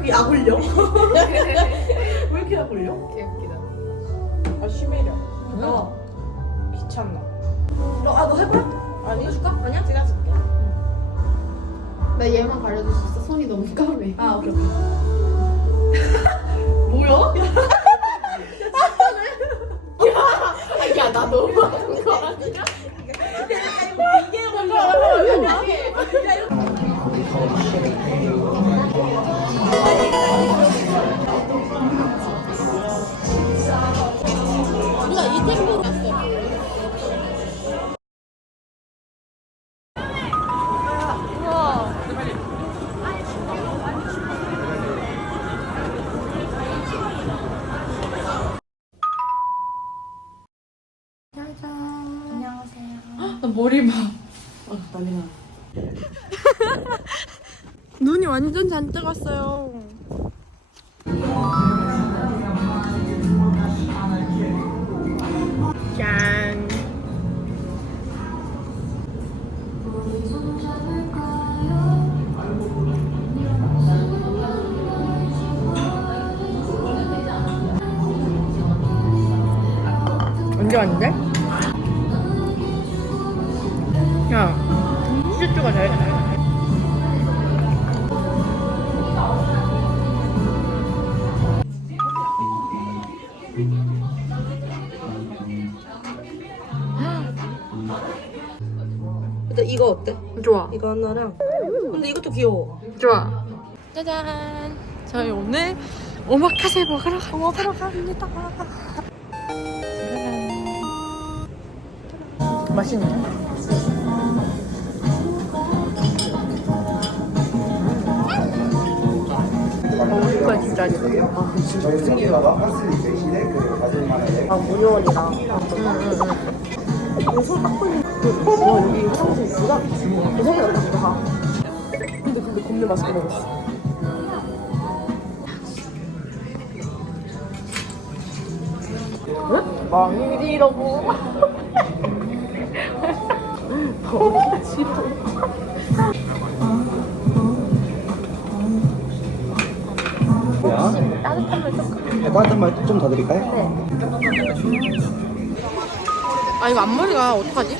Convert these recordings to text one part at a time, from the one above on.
이렇게 약 올려? 왜 이렇게 약 올려? 개웃기다. 아 심해려. 어. 귀찮나. 너, 아, 너 해봐? 아니 해줄까? 아니야? 찍어줄게. 나 얘만 가려줄 수 있어. 손이 너무 까매. 아, 오케이. 뭐야? 야, 나 머리 봐. 어, 난리 나. 눈이 완전 잔뜩 왔어요. 짠. 언제 왔는데? 야, 치즈추가 잘 돼. 근데 이거 어때? 좋아. 이거 하나랑. 근데 이것도 귀여워. 좋아. 짜잔. 저희 오늘 오마카세 먹으러 가, 먹으러 갑니다. 맛있네. 진짜 아, 진짜 무슨 기회야? 아, 무료원이랑. 응, 응, 응. 여기서 딱 그, 어, 여기 화장실 있으라 대성이 왔다 가. 근데 근데 겁나 맛있게 먹었어. 응? 망일이라고. 따뜻한 말좀더 드릴까요? 아, 이거 앞머리가 어떡하지?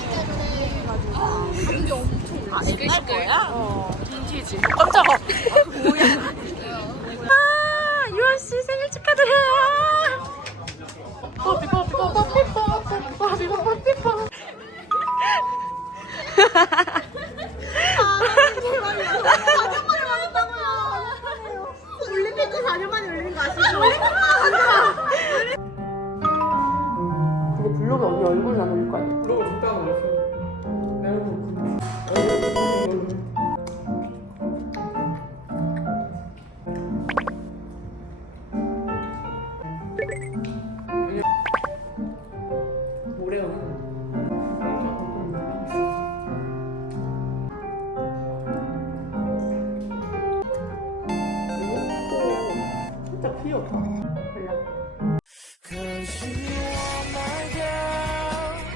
깜짝아. 뭐야? 아, 유아 씨 생일 축하드려요. 뽀삐 뽀삐 뽀삐 뽀삐 뽀삐 뽀삐 뽀 เที่啊